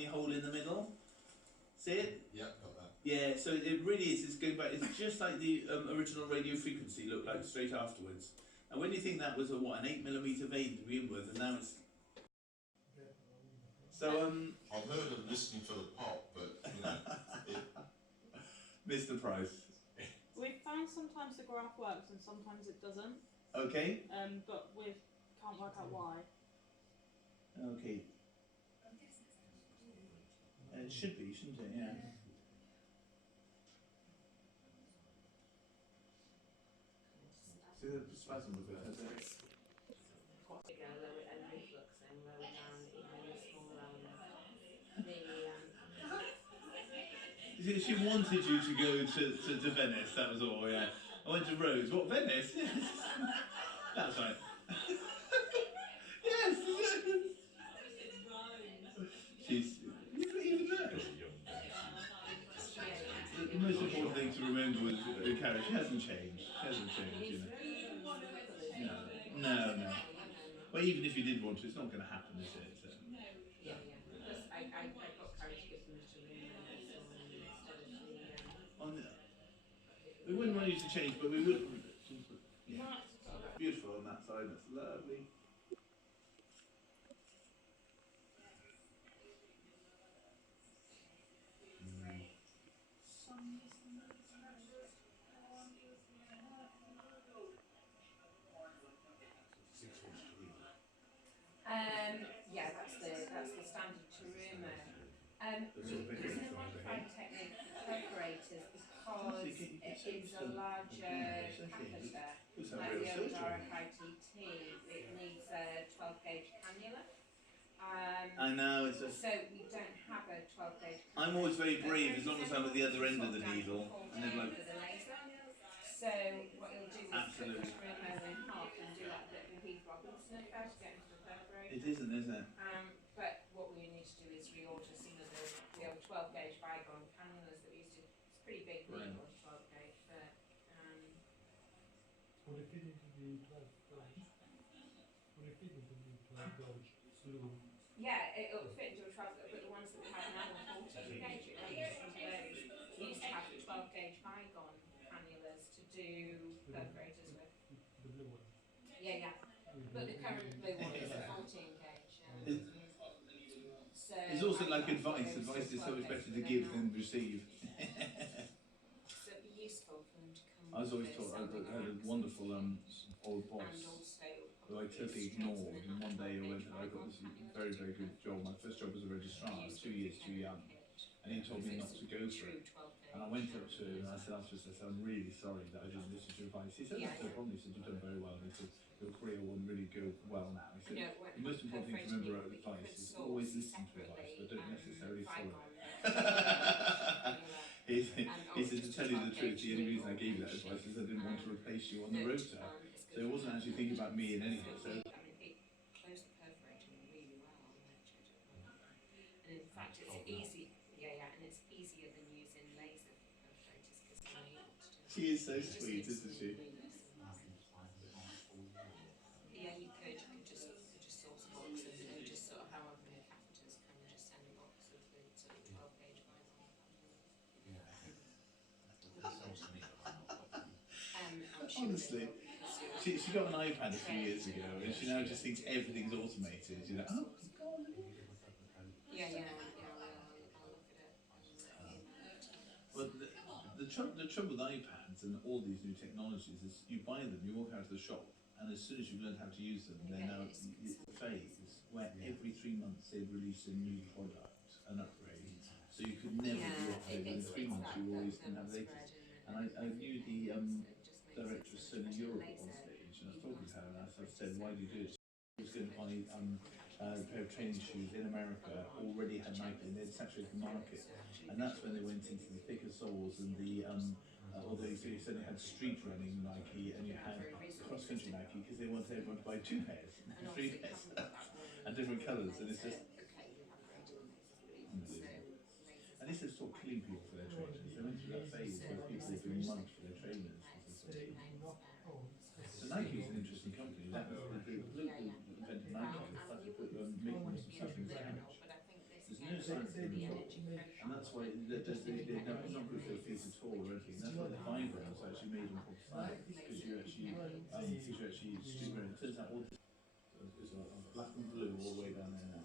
tiny hole in the middle. See it? Yeah, got that. Yeah, so it really is, it's going back, it's just like the original radio frequency looked like straight afterwards. And when you think that was a, what, an 8mm vein to begin with, and now it's... So, I've heard of listening for the pop, but, you know, missed the price. We've found sometimes the graph works and sometimes it doesn't. Okay. But we can't work out why. Okay. It should be, shouldn't it? Yeah. So the spasm of it, has it? She wanted you to go to Venice, that was all, yeah. I went to Rhodes. What, Venice? Yes. That's right. Yes. She's even there. The most important thing to remember with Carrie, she hasn't changed. She hasn't changed, you know. No. Well, even if you did want to, it's not going to happen, is it? So. Yeah. Plus, I got Carrie to give them a we wouldn't want you to change, but we would. Yeah. Beautiful on that side. That's lovely. Yeah, that's the standard Terumo. It's a modified technique for perforators because it is a larger catheter, like the Odara ITT. It needs a 12-gauge cannula. I know, it's a... So we don't have a 12-gauge cannula. I'm always very brave as long as I'm at the other end of the needle. And then like... So what you'll do is cut the Terumo in half and do that bit with Heath Robinson effect, get into the perforator. It isn't it? But what we need to do is reorder some of the, we have 12-gauge bygone cannulas that we used to, it's a pretty big needle, 12-gauge, but Would it fit into the 12-gauge? Would it fit into the 12-gauge slew? yeah, it'll fit into a 12-gauge, but the ones that we have now are 14-gauge, it runs into those. We used to have 12-gauge bygone cannulas to do perforators with. The blue one? Yeah. But the current blue one is a 14-gauge. It's also like advice. Advice is so much better to give than receive. So it'd be useful for them to come. I was always taught, I had a wonderful old boss who I totally ignored, and one day I got this very, very good job. My first job was a registrar. I was 2 years too young, and he told me not to go for it. And I went up to him and I said afterwards, I said, I'm really sorry that I didn't listen to your advice. He said, that's no problem. He said, you've done very well. And he said, your career will really go well now. He said, the most important thing to remember about advice is always listen to advice, but don't necessarily follow it. He said, to tell you the truth, the only reason I gave you that advice is I didn't want to replace you on the rota. So it wasn't actually thinking about me in anything. So. It closed the perforator really well on that. And in fact, it's easy. Yeah, and it's easier than using laser perforators because they're able to do it. She is so sweet, isn't she? Yeah, you could just source a box and just sort of however many catheters can you just send a box of the sort of 12-gauge bygone. Honestly, she got an iPad a few years ago and she now just thinks everything's automated. You know, oh, God. Yeah, I'll look at it. Well, the trouble with iPads and all these new technologies is you buy them, you walk out of the shop, and as soon as you've learned how to use them, they're now a phase where every 3 months they release a new product, an upgrade. So you could never be upgraded. In 3 months you always can have the latest. And I knew the director of Sony Europe on stage, and I was talking to her, and I said, why do you do it? She was going to buy a pair of training shoes in America, already had Nike, and they'd saturated the market. And that's when they went into the thicker soles and the, although you said they had street running Nike and you had cross-country Nike, because they wanted everyone to buy 2 pairs, 3 pairs, and different colours, and it's just unbelievable. And this is sort of killing people for their trainers. They went through that phase where people were doing months for their trainers. So Nike is an interesting company. That was the invented Nike. They started making some stuff in scratch. There's no science they in do it. not make And that's why they're not good for your feet at all or anything. That's why the fibre was actually made in proper science, because you actually strip it. It turns out all this is black and blue all the way down there now.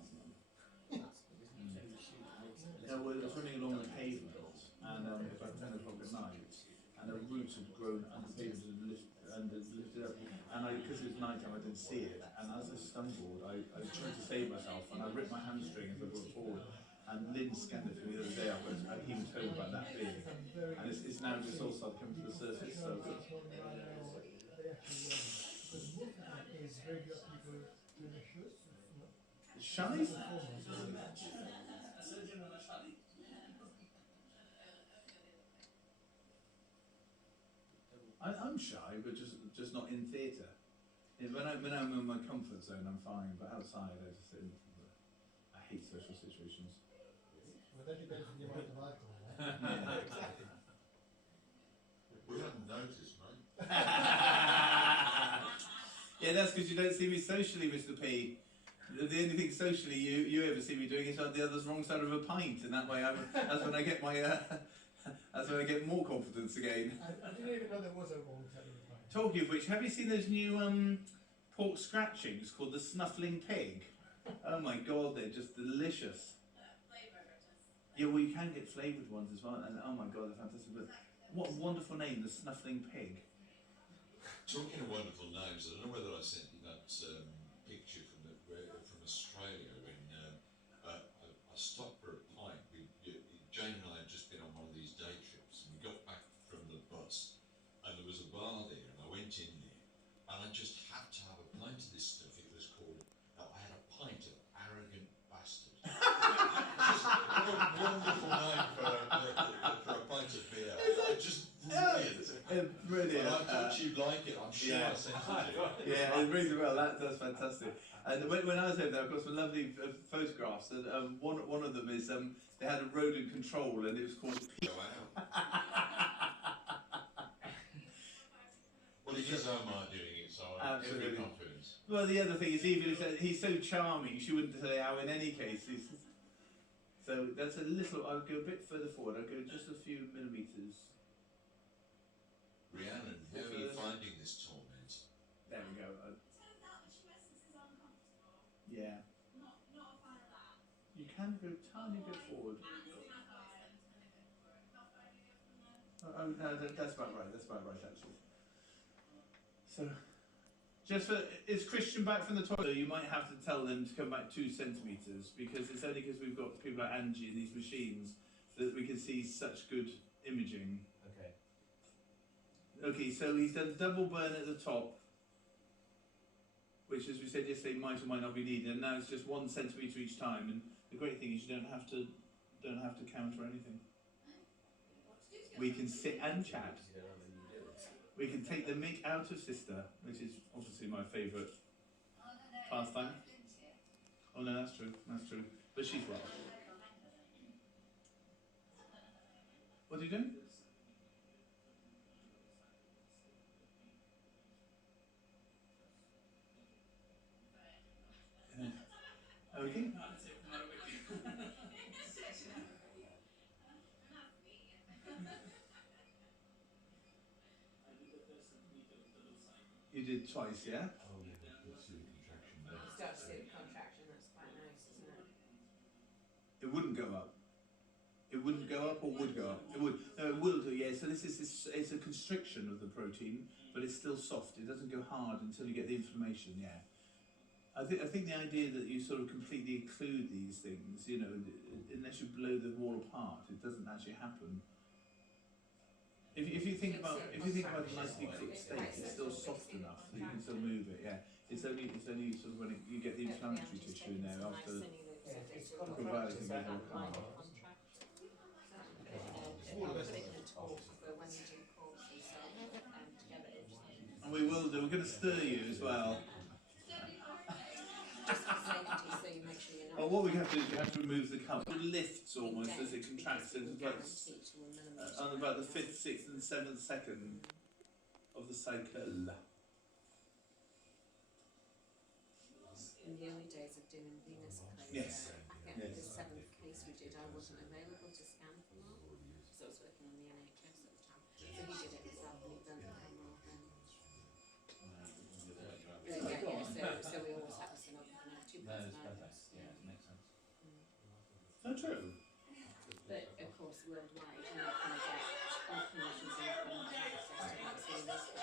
Yeah, well, I was running along the pavement, and it was about 10 o'clock at night, and the roots had grown under the pavement and lifted up. And because it was night time, I didn't see it. And as I stumbled, I tried to save myself, and I ripped my hamstring as I brought it forward. And Lynn scanned it for me the other day. I've got a hematoma about that big, and it's now just all started coming to the surface. So because most of that is regular people tenacious, shy. I'm shy, but just not in theatre. When I'm in my comfort zone, I'm fine. But outside, I hate social situations. Well, that depends on the amount of alcohol. We haven't noticed, mate. Yeah, that's because you don't see me socially, Mr. P. The only thing socially you ever see me doing is on the other's wrong side of a pint, and that way that's when I get my that's when I get more confidence again. I didn't even know there was a wrong side of the pint. Talking of which, have you seen those new pork scratchings called the snuffling pig? Oh my god, they're just delicious. Yeah, well, you can get flavoured ones as well, and oh my god, they're fantastic. But what a wonderful name, the snuffling pig. Talking of wonderful names, I don't know whether I sent you that picture from Australia when I stopped for a pint. Jane and I had just been on one of these day trips, and we got back from the bus, and there was a bar there, and I went in there, and I just had to have a pint of this stuff. It was called, I had a pint of Arrogant Bastard. Just what a wonderful name for a pint of beer. Just brilliant. Brilliant. Well, I thought you'd like it, I'm sure I sent it to you. Yeah, it really well. That's fantastic. And when I was over there, I've got some lovely photographs. And one of them is they had a rodent control, and it was called. Wow. Well, it is Omar doing it, so I have every Absolutely. confidence. Well, the other thing is, even if he's so charming, she wouldn't say how in any case. So that's a little. I'll go a bit further forward. I'll go just a few millimetres. Rhiannon, how are you finding this torment? There we go. Yeah. You can go a tiny bit forward. Oh no, that's about right. That's about right, actually. So, just for, is Christian back from the toilet? You might have to tell them to come back 2 centimetres, because it's only because we've got people like Angie and these machines that we can see such good imaging. Okay. Okay, so he's done double burn at the top, which, as we said yesterday, might or might not be needed, and now it's just 1 centimetre each time. And the great thing is you don't have to count or anything. We can sit and chat. We can take the mick out of sister, which is obviously my favourite pastime. Oh no, that's true. That's true. But she's well. What are you doing? Okay. You did twice, yeah? Oh, yeah, let's see the contraction there. You start to see the contraction, that's quite nice, isn't it? It wouldn't go up. It wouldn't go up or would go up? It would. No, it will do, yeah. So this is it's a constriction of the protein, but it's still soft. It doesn't go hard until you get the inflammation, yeah. I think the idea that you sort of completely occlude these things, you know, unless you blow the wall apart, it doesn't actually happen. If you think about a nicely cooked steak, it's still soft enough that you can still move it. Yeah, it's only sort of when you get the inflammatory tissue in there after probiotic and get more calm. And we will do. We're going to stir you as well. Well, what we have to do is we have to remove the cover. It lifts almost as it contracts. So it's like on about the 5th, 6th, and 7th second of the cycle. In the early days of doing venous closure, Yes. I think the 7th case we did wasn't available to scan for Mark, because I was working on the NHS at the time. So he did it himself and he done it for Mark. So we always had a sonographer, two persons. Yeah, it makes sense. So true. But of course, worldwide, you're not going to get clinicians are not going to have access to that, so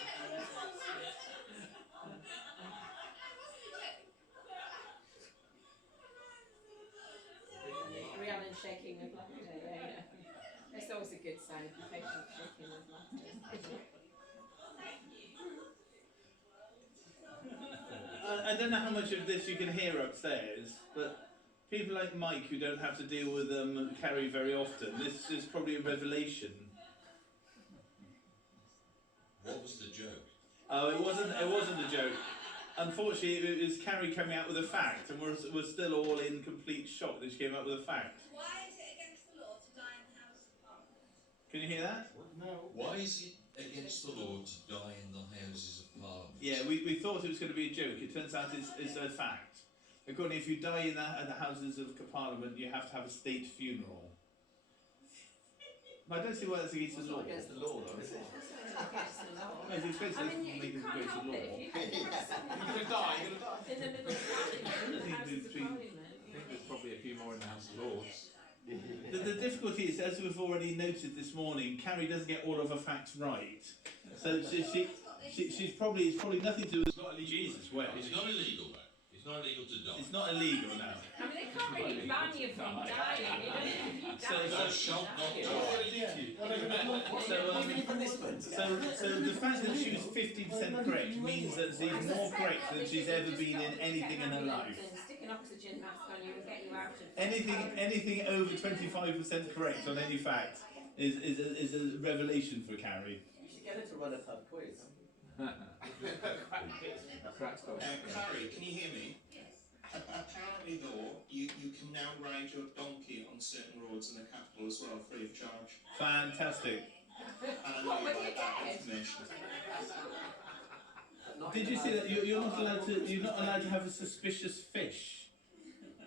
this Rhiannon shaking with laughter, yeah. It's always a good sign if the patient's shaking with laughter. I don't know how much of this you can hear upstairs, but people like Mike who don't have to deal with Carrie very often, this is probably a revelation. What was the joke? Oh, it wasn't a joke. Unfortunately, it was Carrie coming out with a fact, and we're still all in complete shock that she came out with a fact. Why is it against the law to die in the House of Parliament? Can you hear that? No. Why is it against the law to die in the Houses of Parliament? Yeah, we thought it was going to be a joke. It turns out it's a fact. According, if you die in the Houses of Parliament, you have to have a state funeral. But I don't see why that's against the law. Against the law, though, is it? It's expensive. I mean, you can't help it if you You're gonna die. You're gonna die. in the middle of Parliament, in the Houses of Parliament. I think there's probably a few more in the House of Lords. The difficulty is, as we've already noted this morning, Carrie doesn't get all of her facts right. So she's probably, it's probably nothing to do with Jesus' way. It's not illegal, though. It's not illegal to die. It's not illegal now. I mean, they can't really ban you from dying, you know, if you die. Thou shalt not die. So the fact that she was 50% correct means that she's more correct than she's ever been in anything in her life. Stick an oxygen mask on you and get you out of Anything over 25% correct on any fact is a revelation for Carrie. You should get her to run a pub quiz. Carrie, can you hear me? Yes. Apparently, though, you can now ride your donkey on certain roads in the capital as well, free of charge. Fantastic. And I know you like that information. Did you see that you're not allowed to have a suspicious fish?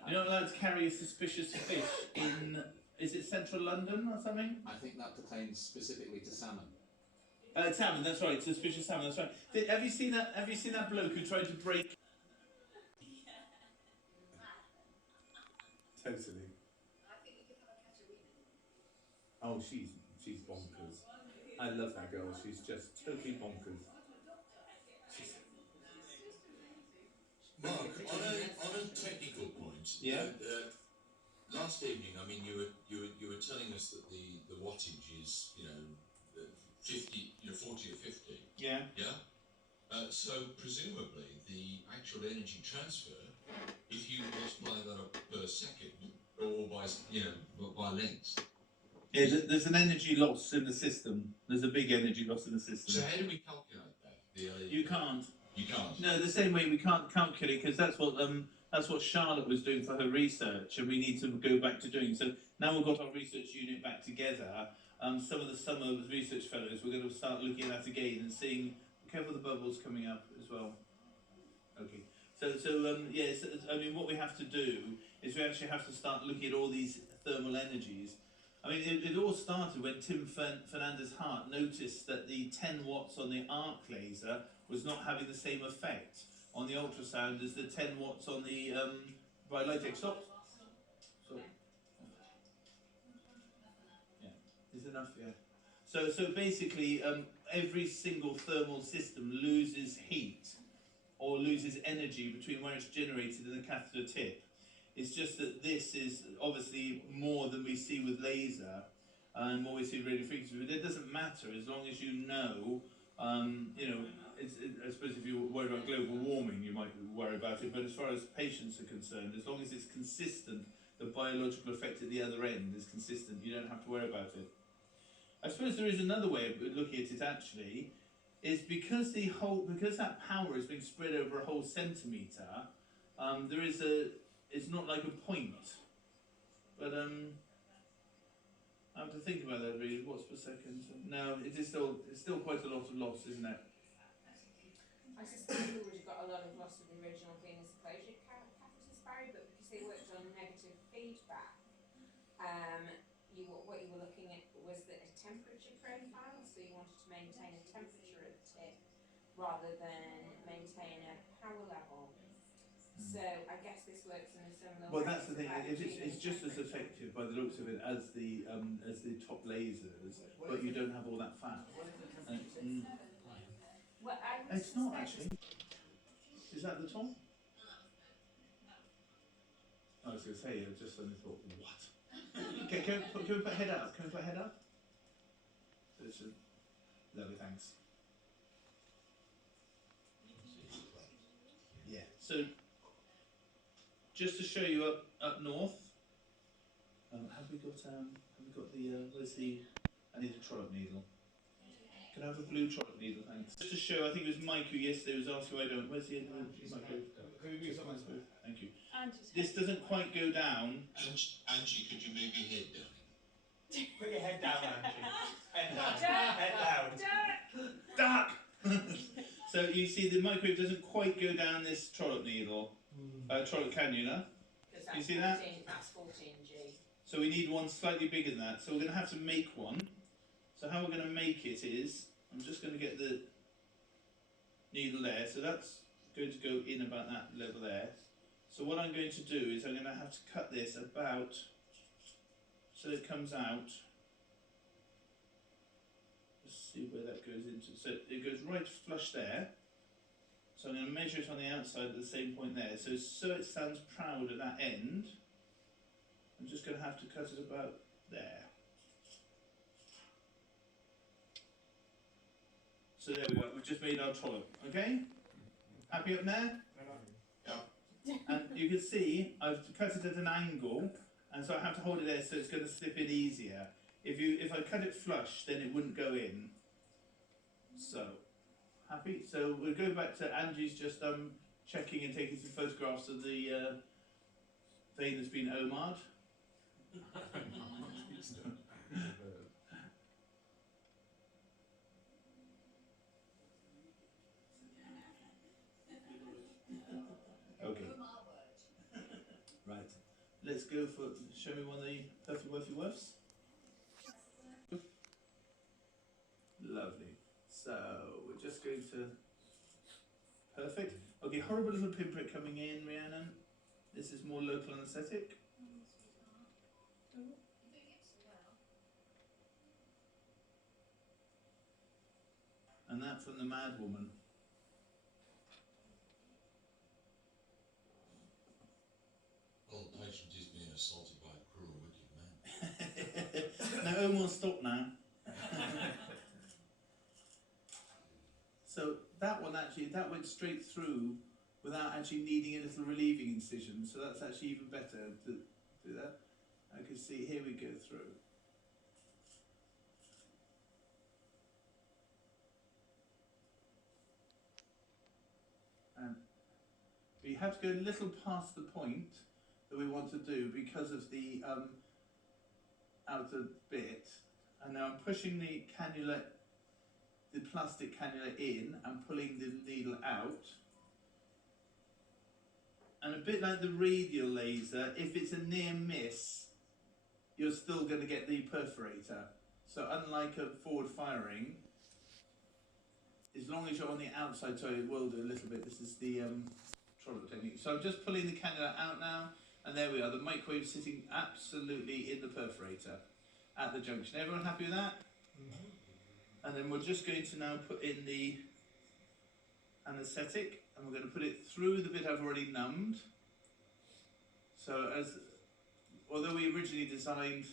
You're not allowed to carry a suspicious fish in, is it central London or something? I think that pertains specifically to salmon. Salmon, that's right. Suspicious salmon, that's right. Have you seen that bloke who tried to break? Totally. Oh, she's bonkers. I love that girl. She's just totally bonkers. Mark, on a technical point, Yeah. Last evening, I mean, you were telling us that the wattage is 50, 40 or 50. Yeah. Yeah. So presumably the actual energy transfer, if you multiply that up per second or by length. Yeah, there's an energy loss in the system. There's a big energy loss in the system. So how do we calculate that? You can't. You can't. No, the same way we can't calculate, because that's what Charlotte was doing for her research, and we need to go back to doing. So now we've got our research unit back together. Some of the summer research fellows, we're going to start looking at that again and seeing. Careful the bubbles coming up as well. Okay. Yes. I mean, what we have to do is we actually have to start looking at all these thermal energies. I mean, it all started when Tim Fernandez Hart noticed that the 10 watts on the arc laser was not having the same effect on the ultrasound as the 10 watts on the Biolitech. Stop. Yeah, is enough. Yeah. So basically, every single thermal system loses heat or loses energy between where it's generated and the catheter tip. It's just that this is obviously more than we see with laser and more we see with radio frequency. But it doesn't matter as long as you know. I suppose if you worry about global warming, you might worry about it. But as far as patients are concerned, as long as it's consistent, the biological effect at the other end is consistent. You don't have to worry about it. I suppose there is another way of looking at it. Actually, is because that power is being spread over a whole centimetre. It's not like a point, but I have to think about that really. Watts per second? No, it's still quite a lot of loss, isn't it? I suspect we would have got a lot of loss of the original venous aplasia catheters, Barry, but because they worked on negative feedback, temperature profile, so you wanted to maintain a temperature of the tip rather than maintain a power level. So I guess this works in a similar Well, way. that's the thing. about If achieving it's just as temperature. effective by the looks of it as the top lasers, but you don't have all that fat. Well, I would It's not suspect- actually. Is that the top? I was going to say, I just suddenly thought, what? Okay, can we put head up? Can we put head up? Lovely, thanks. Yeah. So, just to show you up north, have we got the where's the? I need a trollop needle. Can I have a blue trollop needle, thanks? Just to show, I think it was Mike who yesterday was asking why I don't. Where's the micro? Can we move someone's move? Thank you. Angie's This doesn't quite go down. Angie, could you move your head down? Put your head down, Angie. Head down. Duck! Head down. Duck! So you see the microwave doesn't quite go down this trollop needle, trollop cannula. Because You see that? That's 14G. So we need one slightly bigger than that. So we're going to have to make one. So how we're going to make it is, I'm just going to get the needle there. So that's going to go in about that level there. So what I'm going to do is I'm going to have to cut this about, so it comes out. Let's see where that goes into. So it goes right flush there. So I'm going to measure it on the outside at the same point there. So it stands proud at that end. I'm just going to have to cut it about there. So there we go, we've just made our trollop, okay? Happy up there? Yeah. And you can see, I've cut it at an angle, and so I have to hold it there so it's going to slip in easier. If I cut it flush, then it wouldn't go in. So, happy? So we'll go back to Angie's just checking and taking some photographs of the vein that's been omarred. Okay. Right. Let's go for, show me one of the perfect worthy worths. Lovely. So we're just going to, perfect. Okay, horrible little pinprick coming in, Rhiannon. This is more local anaesthetic. And that from the mad woman. Well, the patient is being assaulted by a cruel, wicked man. Now, Omar, stop now. So that one actually, that went straight through without actually needing a little relieving incision. So that's actually even better to do that. I can see, here we go through. But you have to go a little past the point that we want to do because of the outer bit. And now I'm pushing the cannula, the plastic cannula in and pulling the needle out. And a bit like the radial laser, if it's a near miss, you're still going to get the perforator. So unlike a forward firing, as long as you're on the outside, so it will do a little bit. This is the trollop technique. So I'm just pulling the cannula out now, and there we are. The microwave sitting absolutely in the perforator at the junction. Everyone happy with that? And then we're just going to now put in the anaesthetic, and we're going to put it through the bit I've already numbed. So although we originally designed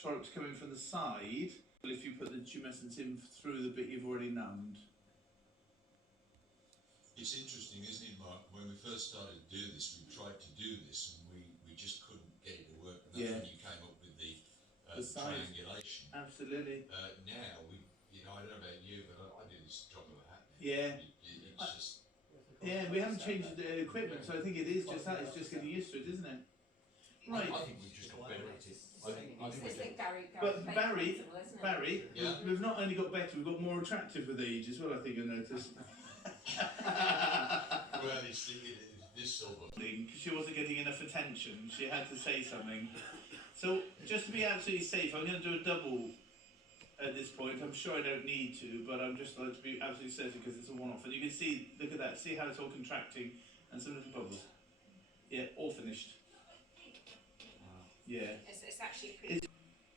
trollops coming from the side, if you put the tumescence in through the bit you've already numbed. It's interesting, isn't it, Mark? When we first started to do this, we tried to do this, and we just couldn't get it to work. And that's when you came up with the triangulation. Absolutely. Now I don't know about you, but I do this drop of a hat now. Yeah. It's just. Yeah, we haven't changed the equipment, so I think it is just that. It's just getting used to it, isn't it? Right. I think we've just got better at it. I think It's like But Barry, Barry, Yeah. we've not only got better, we've got more attractive with age as well, I think I noticed. Well, it's this silver. She wasn't getting enough attention, she had to say something. So, just to be absolutely safe, I'm going to do a double at this point. I'm sure I don't need to, but I'm just like to be absolutely certain because it's a one-off. And you can see, look at that, see how it's all contracting and some little bubbles. Yeah, all finished. Yeah. It's actually pretty.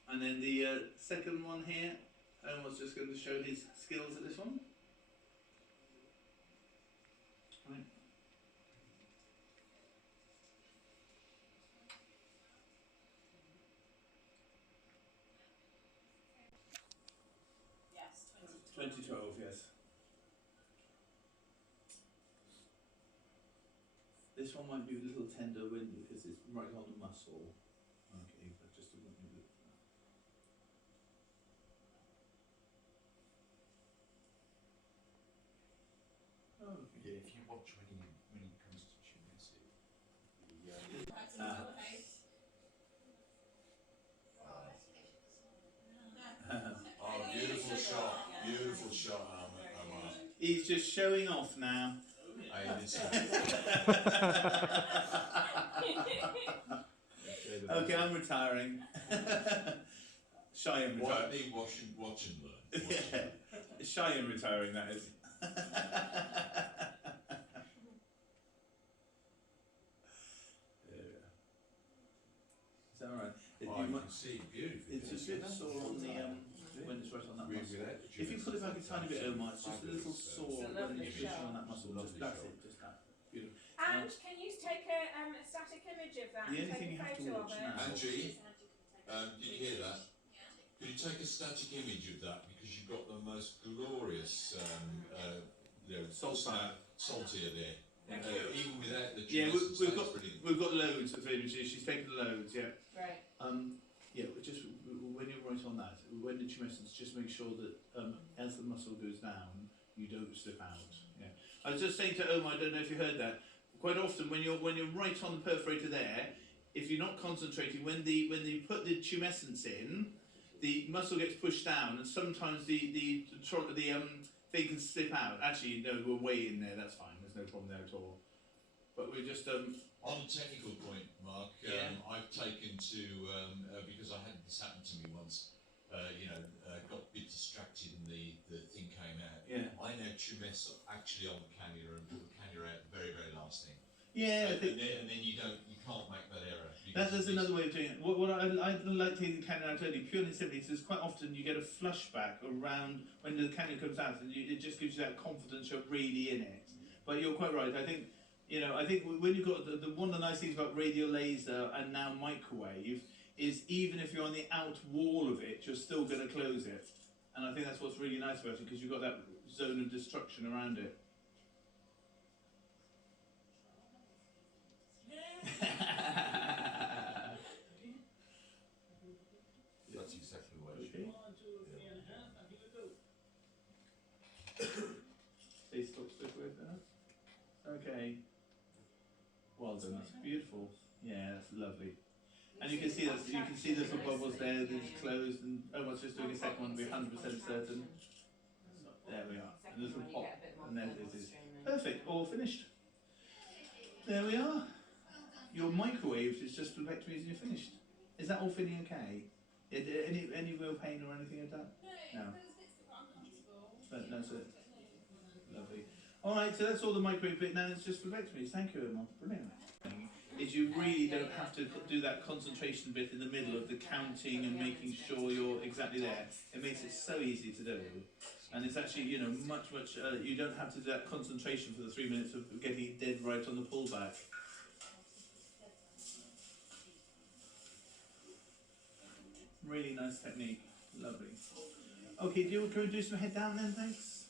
And then the second one here, Omar's just going to show his skills at this one. Right. Yes, 2012, yes. This one might be a little tender when because it's right on the muscle. Okay, but just a little bit. Oh, okay. Yeah, if you watch when he comes to Tunisia, oh, beautiful shot, Omar. He's just showing off now. Okay, I'm retiring. Shy and retiring. Watch and learn. Yeah. Shy and retiring, that is. Is that alright? You can see beautifully. It's a bit sore on the when it's right on that muscle. If you pull it back a tiny bit, Omar, it's just a little sore when it's pushing on that muscle. Just that's it, just that. Beautiful. And can you take a static image of that? The only Take thing a you have to photo watch of it? now. Angie, did you hear that? Could you take a static image of that because you've got the most glorious, saltier there. Even without the we've got loads of images. She's taken loads, yeah. Right. Yeah, just when you're right on that, when the tumescence, just make sure that as the muscle goes down, you don't slip out. Yeah. I was just saying to Omar, I don't know if you heard that. Quite often, when you're right on the perforator there, if you're not concentrating, when you put the tumescence in, the muscle gets pushed down, and sometimes the thing can slip out. Actually, no, we're way in there. That's fine. There's no problem there at all. But we're just on a technical point, Mark. I've taken to because I had this happen to me once. Got a bit distracted and the thing came out. Yeah. I now tumescence actually on the cannula and pull the cannula out the very last thing. yeah. And then you can't make that error. There's another way of doing it. What I like taking the cannula out early, purely and simply, because quite often you get a flushback around when the cannula comes out, and it just gives you that confidence you're really in it. But you're quite right. I think when you've got one of the nice things about radial laser and now microwave is even if you're on the out wall of it, you're still going to close it. And I think that's what's really nice about it because you've got that zone of destruction around it. That's exactly what it Okay. Stay stick with that. Okay. Well done. That's beautiful. Yeah, that's lovely. And you can see those little bubbles there. They're closed, and Omar's just doing a second one to be 100% certain. There we are. A little pop, and then it is perfect. All finished. There we are. Your microwave is just flebectomy and you're finished. Is that all feeling okay? Any real pain or anything like that? No. That's it. Lovely. Alright, so that's all the microwave bit. Now it's just flebectomies. Thank you, Omar. Brilliant. Is you really don't have to do that concentration bit in the middle of the counting and making sure you're exactly there. It makes it so easy to do. And it's actually, much, you don't have to do that concentration for the 3 minutes of getting it dead right on the pullback. Really nice technique. Lovely. Okay, can we do some head down then, thanks?